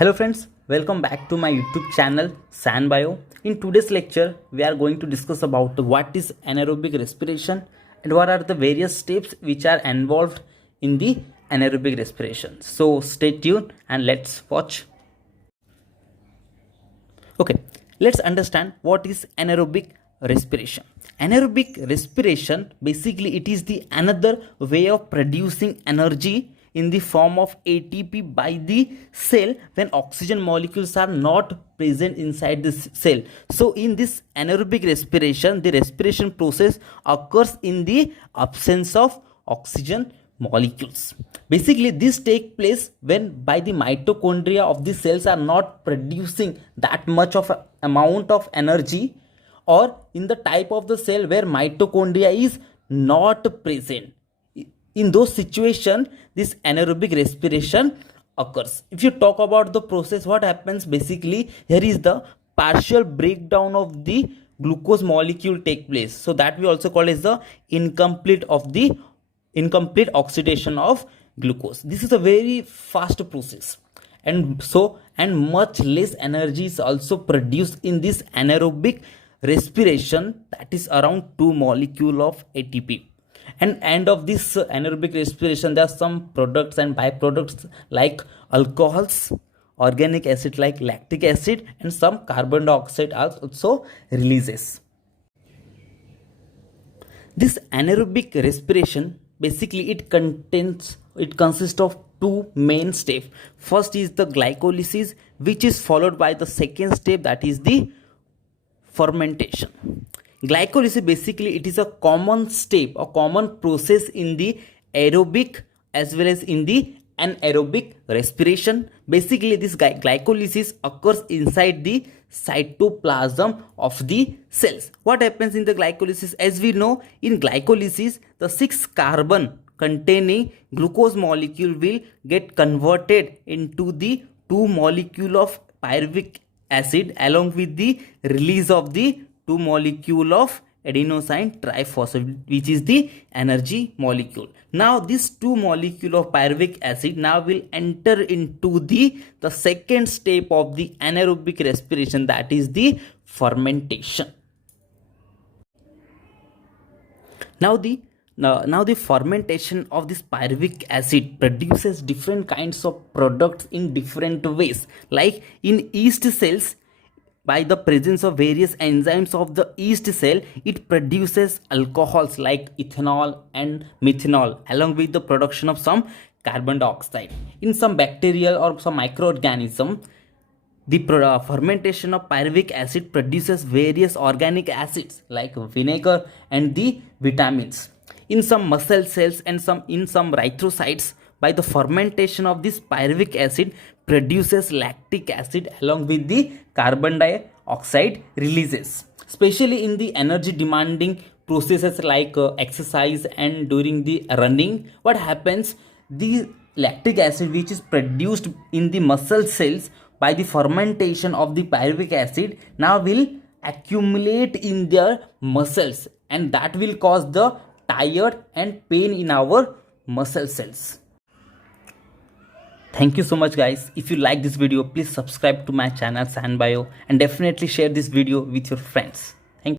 Hello friends, welcome back to my YouTube channel SanBio. In today's lecture, we are going to discuss about what is anaerobic respiration and what are the various steps which are involved in the anaerobic respiration. So stay tuned and let's watch. Okay, let's understand what is anaerobic respiration. Anaerobic respiration, basically it is the another way of producing energy in the form of ATP by the cell when oxygen molecules are not present inside the cell. So in this anaerobic respiration, the respiration process occurs in the absence of oxygen molecules. Basically this takes place when by the mitochondria of the cells are not producing that much of amount of energy, or in the type of the cell where mitochondria is not present. In those situations, this anaerobic respiration occurs. If you talk about the process, what happens basically, here is the partial breakdown of the glucose molecule take place. So that we also call as the incomplete oxidation of glucose. This is a very fast process, and much less energy is also produced in this anaerobic respiration, that is around 2 molecule of ATP. And end of this anaerobic respiration, there are some products and byproducts like alcohols, organic acid like lactic acid, and some carbon dioxide also releases. This anaerobic respiration, basically it consists of two main steps. First is the glycolysis, which is followed by the second step, that is the fermentation. Glycolysis, basically it is a common step or common process in the aerobic as well as in the anaerobic respiration. Basically this glycolysis occurs inside the cytoplasm of the cells. What happens in the glycolysis? As we know, in glycolysis the 6 carbon containing glucose molecule will get converted into the 2 molecule of pyruvate acid along with the release of the 2 molecule of adenosine triphosphate, which is the energy molecule. Now this 2 molecule of pyruvate acid now will enter into the second step of the anaerobic respiration, that is the fermentation. Now the fermentation of this pyruvate acid produces different kinds of products in different ways. Like in yeast cells, by the presence of various enzymes of the yeast cell, it produces alcohols like ethanol and methanol along with the production of some carbon dioxide. In some bacterial or some microorganism, the fermentation of pyruvate acid produces various organic acids like vinegar and the vitamins. In some muscle cells and in some erythrocytes, by the fermentation of this pyruvate acid produces lactic acid along with the carbon dioxide releases. Especially in the energy demanding processes like exercise and during the running, what happens, the lactic acid which is produced in the muscle cells by the fermentation of the pyruvate acid now will accumulate in their muscles, and that will cause the tired and pain in our muscle cells. Thank you so much guys. If you like this video, please subscribe to my channel SanBio and definitely share this video with your friends.